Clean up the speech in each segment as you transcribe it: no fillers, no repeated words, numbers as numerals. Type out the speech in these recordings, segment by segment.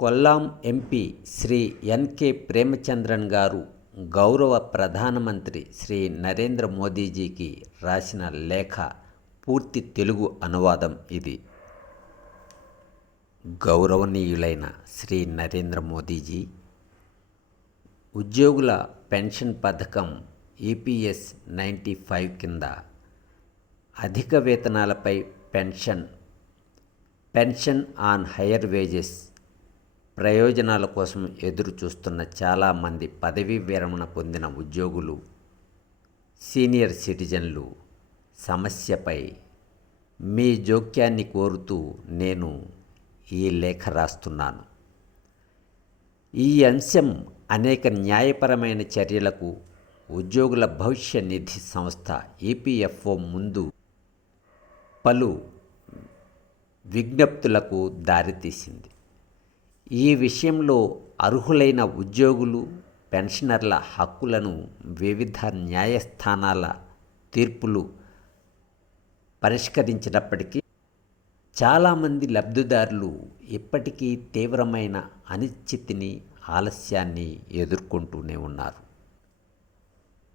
Kollam MP Shri NK Premachandran గారు గౌరవ ప్రధానమంత్రి శ్రీ నరేంద్ర మోదీజీకి రాసిన లేఖ పూర్తి తెలుగు అనువాదం ఇది. గౌరవనీయులైన శ్రీ నరేంద్ర మోదీజీ, ఉద్యోగుల పెన్షన్ పథకం ఈపీఎస్ 95 కింద అధిక వేతనాలపై పెన్షన్ ఆన్ హయ్యర్ వేజెస్ ప్రయోజనాల కోసం ఎదురు చూస్తున్న చాలామంది పదవీ విరమణ పొందిన ఉద్యోగులు, సీనియర్ సిటిజన్లు సమస్యపై మీ జోక్యాన్ని కోరుతూ నేను ఈ లేఖ రాస్తున్నాను. ఈ అంశం అనేక న్యాయపరమైన చర్యలకు ఉద్యోగుల భవిష్య నిధి సంస్థ ఈపీఎఫ్ఓ ముందు పలు విజ్ఞప్తులకు దారితీసింది. ఈ విషయంలో అర్హులైన ఉద్యోగులు, పెన్షనర్ల హక్కులను వివిధ న్యాయస్థానాల తీర్పులు పరిష్కరించినప్పటికీ చాలామంది లబ్ధిదారులు ఇప్పటికీ తీవ్రమైన అనిశ్చితిని, ఆలస్యాన్ని ఎదుర్కొంటూనే ఉన్నారు.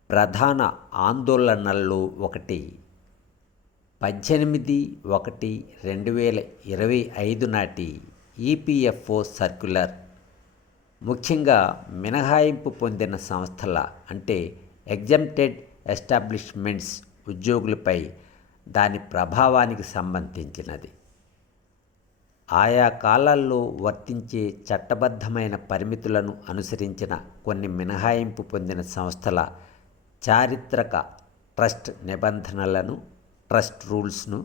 ప్రధాన ఆందోళనల్లో ఒకటి 18/1/2025 నాటి ఈపీఎఫ్ఓ సర్క్యులర్, ముఖ్యంగా మినహాయింపు పొందిన సంస్థల అంటే ఎగ్జంప్టెడ్ ఎస్టాబ్లిష్మెంట్స్ ఉద్యోగులపై దాని ప్రభావానికి సంబంధించినది. ఆయా కాలాల్లో వర్తించే చట్టబద్ధమైన పరిమితులను అనుసరించిన కొన్ని మినహాయింపు పొందిన సంస్థల చారిత్రక ట్రస్ట్ నిబంధనలను, ట్రస్ట్ రూల్స్ను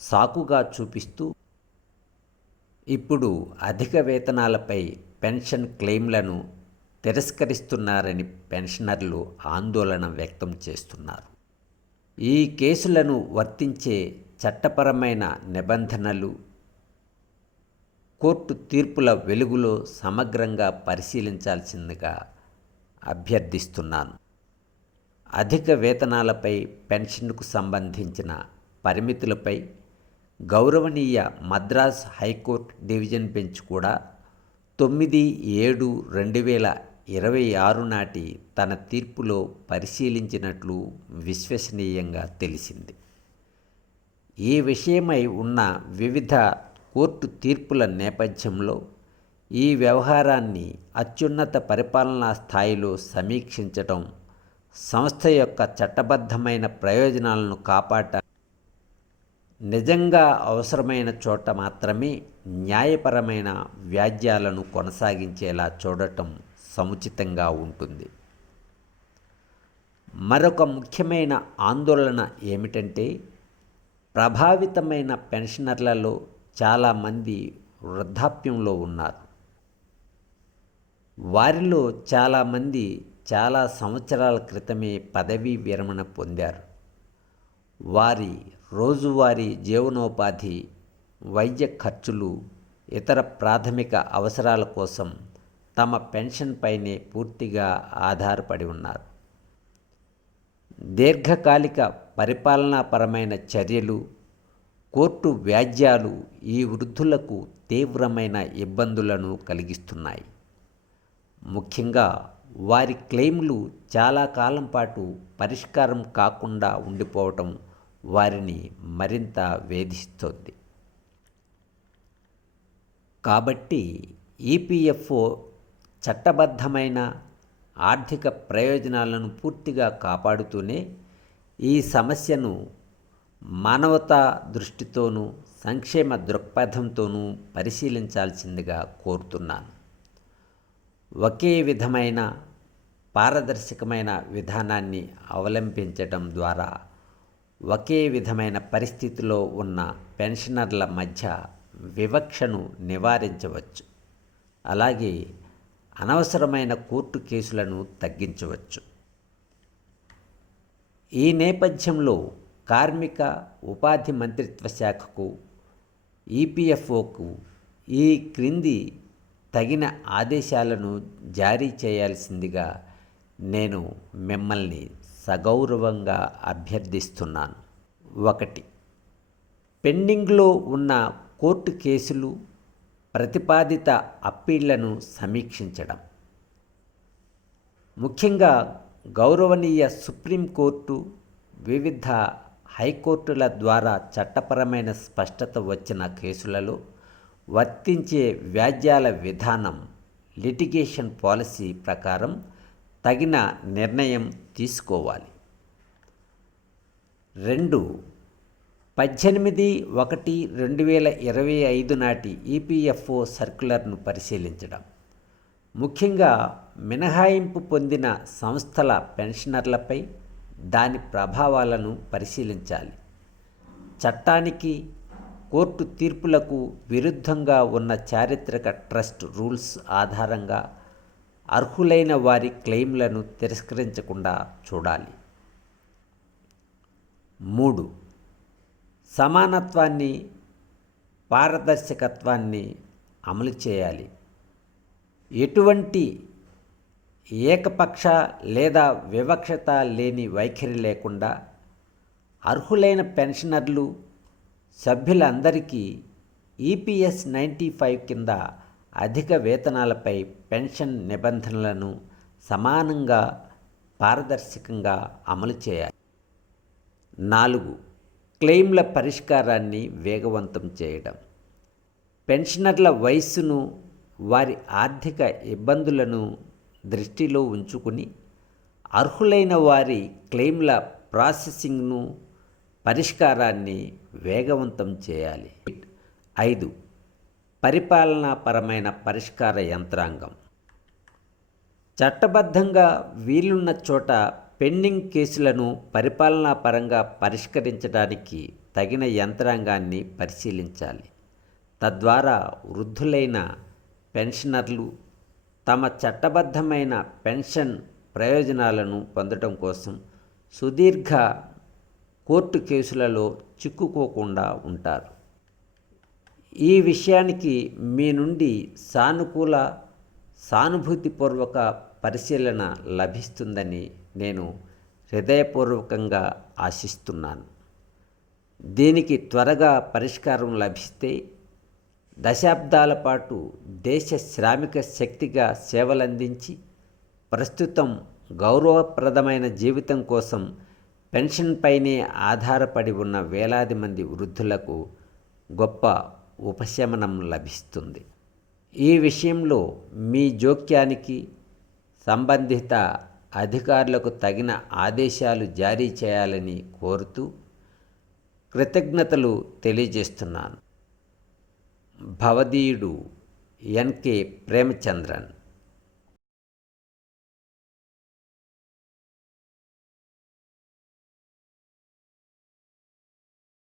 సాకుగా చూపిస్తూ ఇప్పుడు అధిక వేతనాలపై పెన్షన్ క్లెయిమ్లను తిరస్కరిస్తున్నారని పెన్షనర్లు ఆందోళన వ్యక్తం చేస్తున్నారు. ఈ కేసులను వర్తించే చట్టపరమైన నిబంధనలు కోర్టు తీర్పుల వెలుగులో సమగ్రంగా పరిశీలించాల్సిందిగా అభ్యర్థిస్తున్నాను. అధిక వేతనాలపై పెన్షన్కు సంబంధించిన పరిమితులపై గౌరవనీయ మద్రాస్ హైకోర్టు డివిజన్ బెంచ్ కూడా 9/7/2026 నాటి తన తీర్పులో పరిశీలించినట్లు విశ్వసనీయంగా తెలిసింది. ఈ విషయమై ఉన్న వివిధ కోర్టు తీర్పుల నేపథ్యంలో ఈ వ్యవహారాన్ని అత్యున్నత పరిపాలనా స్థాయిలో సమీక్షించటం, సంస్థ యొక్క చట్టబద్ధమైన ప్రయోజనాలను కాపాడటానికి నిజంగా అవసరమైన చోట మాత్రమే న్యాయపరమైన వ్యాజ్యాలను కొనసాగించేలా చూడటం సముచితంగా ఉంటుంది. మరొక ముఖ్యమైన ఆందోళన ఏమిటంటే, ప్రభావితమైన పెన్షనర్లలో చాలామంది వృద్ధాప్యంలో ఉన్నారు. వారిలో చాలామంది చాలా సంవత్సరాల క్రితమే పదవీ విరమణ పొందారు. వారి రోజువారీ జీవనోపాధి, వైద్య ఖర్చులు, ఇతర ప్రాథమిక అవసరాల కోసం తమ పెన్షన్ పైనే పూర్తిగా ఆధారపడి ఉన్నారు. దీర్ఘకాలిక పరిపాలనాపరమైన చర్యలు, కోర్టు వ్యాజ్యాలు ఈ వృద్ధులకు తీవ్రమైన ఇబ్బందులను కలిగిస్తున్నాయి. ముఖ్యంగా వారి క్లెయిమ్లు చాలా కాలం పాటు పరిష్కారం కాకుండా ఉండిపోవటం వారిని మరింత వేధిస్తోంది. కాబట్టి ఈపీఎఫ్ఓ చట్టబద్ధమైన ఆర్థిక ప్రయోజనాలను పూర్తిగా కాపాడుతూనే ఈ సమస్యను మానవతా దృష్టితోనూ, సంక్షేమ దృక్పథంతోనూ పరిశీలించాల్సిందిగా కోరుతున్నాను. ఒకే విధమైన పారదర్శకమైన విధానాన్ని అవలంబించడం ద్వారా ఒకే విధమైన పరిస్థితిలో ఉన్న పెన్షనర్ల మధ్య వివక్షను నివారించవచ్చు. అలాగే అనవసరమైన కోర్టు కేసులను తగ్గించవచ్చు. ఈ నేపథ్యంలో కార్మిక, ఉపాధి మంత్రిత్వ శాఖకు, ఈపీఎఫ్ఓకు ఈ క్రింది తగిన ఆదేశాలను జారీ చేయాల్సిందిగా నేను మిమ్మల్ని సగౌరవంగా అభ్యర్థిస్తున్నాను. 1. పెండింగ్లో ఉన్న కోర్టు కేసులు, ప్రతిపాదిత అప్పీళ్లను సమీక్షించడం. ముఖ్యంగా గౌరవనీయ సుప్రీంకోర్టు, వివిధ హైకోర్టుల ద్వారా చట్టపరమైన స్పష్టత వచ్చిన కేసులలో వర్తించే వ్యాజ్యాల విధానం, లిటిగేషన్ పాలసీ ప్రకారం తగిన నిర్ణయం తీసుకోవాలి. 2. 18/1/2025 నాటి ఈపీఎఫ్ఓ సర్క్యులర్ను పరిశీలించడం. ముఖ్యంగా మినహాయింపు పొందిన సంస్థల పెన్షనర్లపై దాని ప్రభావాలను పరిశీలించాలి. చట్టానికి, కోర్టు తీర్పులకు విరుద్ధంగా ఉన్న చారిత్రక ట్రస్ట్ రూల్స్ ఆధారంగా అర్హులైన వారి క్లెయిమ్లను తిరస్కరించకుండా చూడాలి. 3. సమానత్వాన్ని, పారదర్శకత్వాన్ని అమలు చేయాలి. ఎటువంటి ఏకపక్ష లేదా వివక్షత లేని వైఖరి లేకుండా అర్హులైన పెన్షనర్లు, సభ్యులందరికీ ఈపీఎస్ 95 కింద అధిక వేతనాలపై పెన్షన్ నిబంధనలను సమానంగా, పారదర్శకంగా అమలు చేయాలి. 4. క్లెయిమ్ల పరిష్కారాన్ని వేగవంతం చేయడం. పెన్షనర్ల వయస్సును, వారి ఆర్థిక ఇబ్బందులను దృష్టిలో ఉంచుకుని అర్హులైన వారి క్లెయిమ్ల ప్రాసెసింగ్ను, పరిష్కారాన్ని వేగవంతం చేయాలి. 5. పరిపాలనాపరమైన పరిష్కార యంత్రాంగం. చట్టబద్ధంగా వీలున్న చోట పెండింగ్ కేసులను పరిపాలనాపరంగా పరిష్కరించడానికి తగిన యంత్రాంగాన్ని పరిశీలించాలి. తద్వారా వృద్ధులైన పెన్షనర్లు తమ చట్టబద్ధమైన పెన్షన్ ప్రయోజనాలను పొందడం కోసం సుదీర్ఘ కోర్టు కేసులలో చిక్కుకోకుండా ఉంటారు. ఈ విషయానికి మీ నుండి సానుకూల, సానుభూతిపూర్వక పరిశీలన లభిస్తుందని నేను హృదయపూర్వకంగా ఆశిస్తున్నాను. దీనికి త్వరగా పరిష్కారం లభిస్తే దశాబ్దాల పాటు దేశ శ్రామిక శక్తిగా సేవలందించి ప్రస్తుతం గౌరవప్రదమైన జీవితం కోసం పెన్షన్పైనే ఆధారపడి ఉన్న వేలాది మంది వృద్ధులకు గొప్ప ఉపశమనం లభిస్తుంది. ఈ విషయంలో మీ జోక్యానికి సంబంధిత అధికారులకు తగిన ఆదేశాలు జారీ చేయాలని కోరుతూ కృతజ్ఞతలు తెలియజేస్తున్నాను. భవదీయుడు ఎన్కే ప్రేమచంద్రన్.